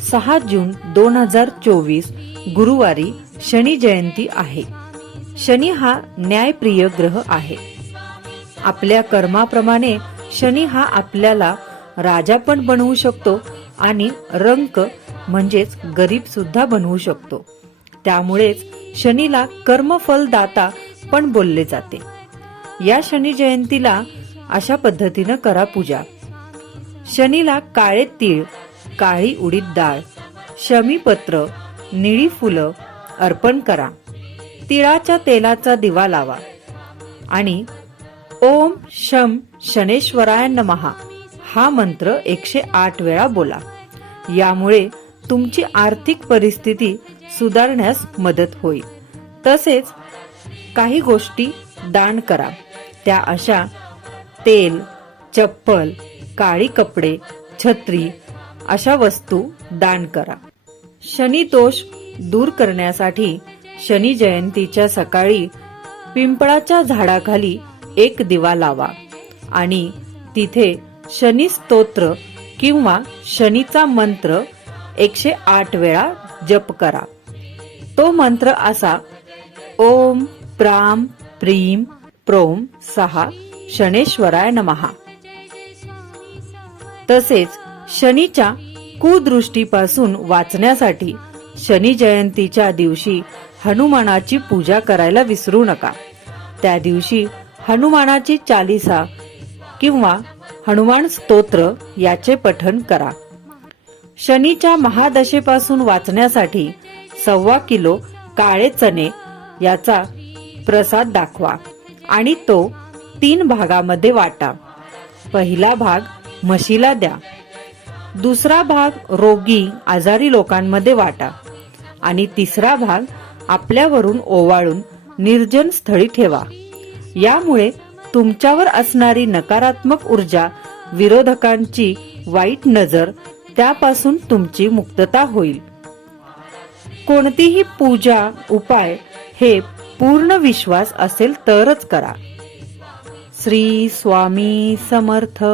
सहा जून दोन हजार चोवीस गुरुवारी शनी जयंती आहे. शनी हा न्यायप्रिय ग्रह आहे. आपल्या कर्माप्रमाणे शनी हा आपल्याला राजा पण बनवू शकतो आणि रंक म्हणजेच गरीब सुद्धा बनवू शकतो. त्यामुळेच शनीला कर्मफलदाता पण बोलले जाते. या शनी जयंतीला अशा पद्धतीनं करा पूजा. शनीला काळे तीळ काळी उडीद डाळ शमीपत्र निळी फुलं अर्पण करा. तिळाच्या तेलाचा दिवा लावा. आणि ओम शम शनेश्वराय नमहा हा मंत्र एकशे आठ वेळा बोला. यामुळे तुमची आर्थिक परिस्थिती सुधारण्यास मदत होईल. तसेच काही गोष्टी दान करा. त्या अशा तेल चप्पल काळी कपडे छत्री अशा वस्तू दान करा. शनी दोष दूर करण्यासाठी शनी जयंतीच्या सकाळी पिंपळाच्या झाडाखाली एक दिवा लावा आणि तिथे शनी स्तोत्र किंवा शनीचा मंत्र एकशे आठ वेळा जप करा. तो मंत्र असा ओम प्राम प्रीम प्रोम सहा शनेश्वराय नमहा. तसेच शनीच्या कुदृष्टीपासून वाचण्यासाठी शनी जयंतीच्या दिवशी हनुमानाची पूजा करायला विसरू नका. त्या दिवशी हनुमानाची चालिसा किंवा हनुमान स्तोत्र याचे पठण करा. शनीच्या महादशेपासून वाचण्यासाठी सव्वा किलो काळे चणे याचा प्रसाद दाखवा आणि तो तीन भागामध्ये वाटा. पहिला भाग म्हशीला द्या. दुसरा भाग रोगी आजारी लोकांमध्ये वाटा. आणि तिसरा भाग आपल्यावरून ओवाळून निर्जन स्थळी ठेवा. यामुळे तुमच्यावर असणारी नकारात्मक ऊर्जा विरोधकांची वाईट नजर त्यापासून तुमची मुक्तता होईल. कोणतीही पूजा उपाय हे पूर्ण विश्वास असेल तरच करा. श्री स्वामी समर्थ.